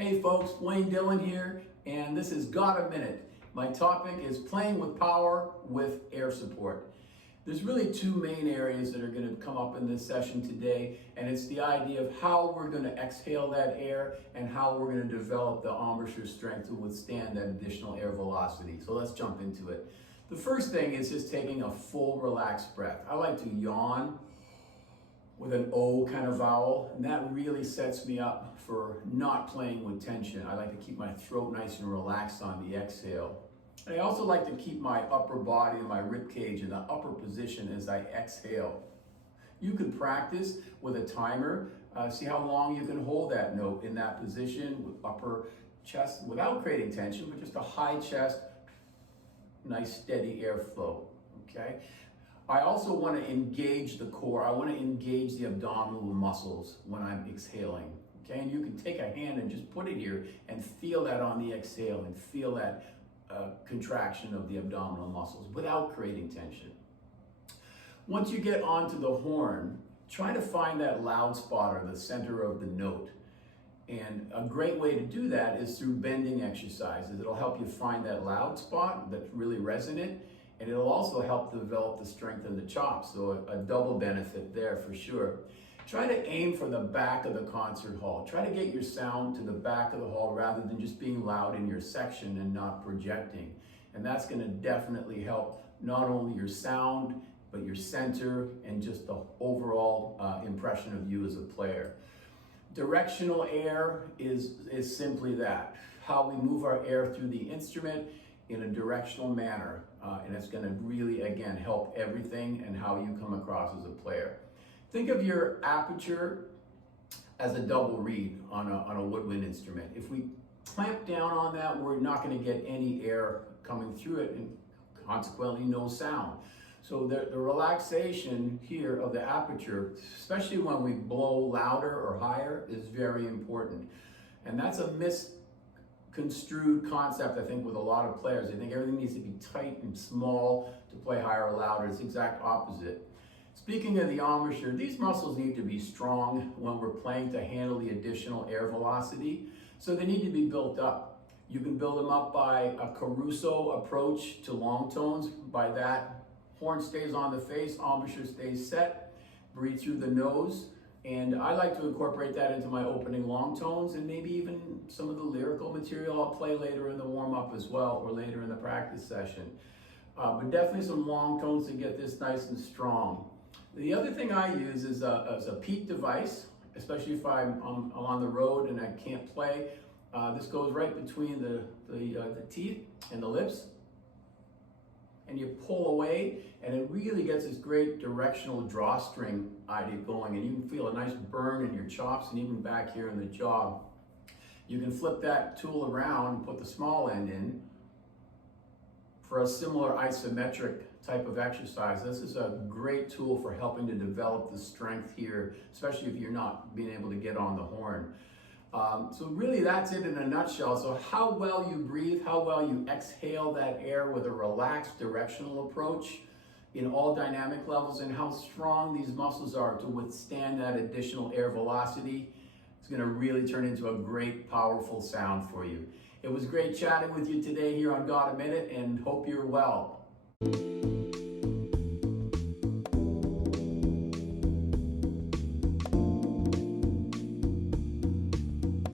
Hey folks, Dillon here, and this is Got a Minute. My topic is playing with power with air support. There's really two main areas that are going to come up in this session today, and it's the idea of how we're going to exhale that air and how we're going to develop the embouchure strength to withstand that additional air velocity. So let's jump into it. The first thing is just taking a full relaxed breath. I like to yawn with an O kind of vowel, and that really sets me up for not playing with tension. I like to keep my throat nice and relaxed on the exhale. And I also like to keep my upper body and my rib cage in the upper position as I exhale. You can practice with a timer, see how long you can hold that note in that position with upper chest without creating tension, but just a high chest, nice steady airflow, okay? I also want to engage the core. I want to engage the abdominal muscles when I'm exhaling. Okay, and you can take a hand and just put it here and feel that on the exhale and feel that contraction of the abdominal muscles without creating tension. Once you get onto the horn, try to find that loud spot or the center of the note. And a great way to do that is through bending exercises. It'll help you find that loud spot that's really resonant. And it'll also help develop the strength in the chops, so a double benefit there for sure. Try to aim for the back of the concert hall. Try to get your sound to the back of the hall rather than just being loud in your section and not projecting. And that's going to definitely help not only your sound, but your center and just the overall impression of you as a player. Directional air is simply that, how we move our air through the instrument in a directional manner, and it's going to really, again, help everything and how you come across as a player. Think of your aperture as a double reed on a woodwind instrument. If we clamp down on that, we're not going to get any air coming through it and consequently no sound. So the relaxation here of the aperture, especially when we blow louder or higher, is very important. And that's a misconstrued concept, I think, with a lot of players. They think everything needs to be tight and small to play higher or louder. It's the exact opposite. Speaking of the embouchure, these muscles need to be strong when we're playing to handle the additional air velocity. So they need to be built up. You can build them up by a Caruso approach to long tones. By that, horn stays on the face, embouchure stays set, breathe through the nose. And I like to incorporate that into my opening long tones and maybe even some of the lyrical material I'll play later in the warm-up as well, or later in the practice session. But definitely some long tones to get this nice and strong. The other thing I use is a peak device, especially if I'm on the road and I can't play. This goes right between the teeth and the lips. And you pull away, and it really gets this great directional drawstring idea going, and you can feel a nice burn in your chops and even back here in the jaw. You can flip that tool around and put the small end in for a similar isometric type of exercise. This is a great tool for helping to develop the strength here, especially if you're not being able to get on the horn. So really that's it in a nutshell. So how well you breathe, how well you exhale that air with a relaxed directional approach in all dynamic levels, and how strong these muscles are to withstand that additional air velocity. It's going to really turn into a great, powerful sound for you. It was great chatting with you today here on Got a Minute, and hope you're well.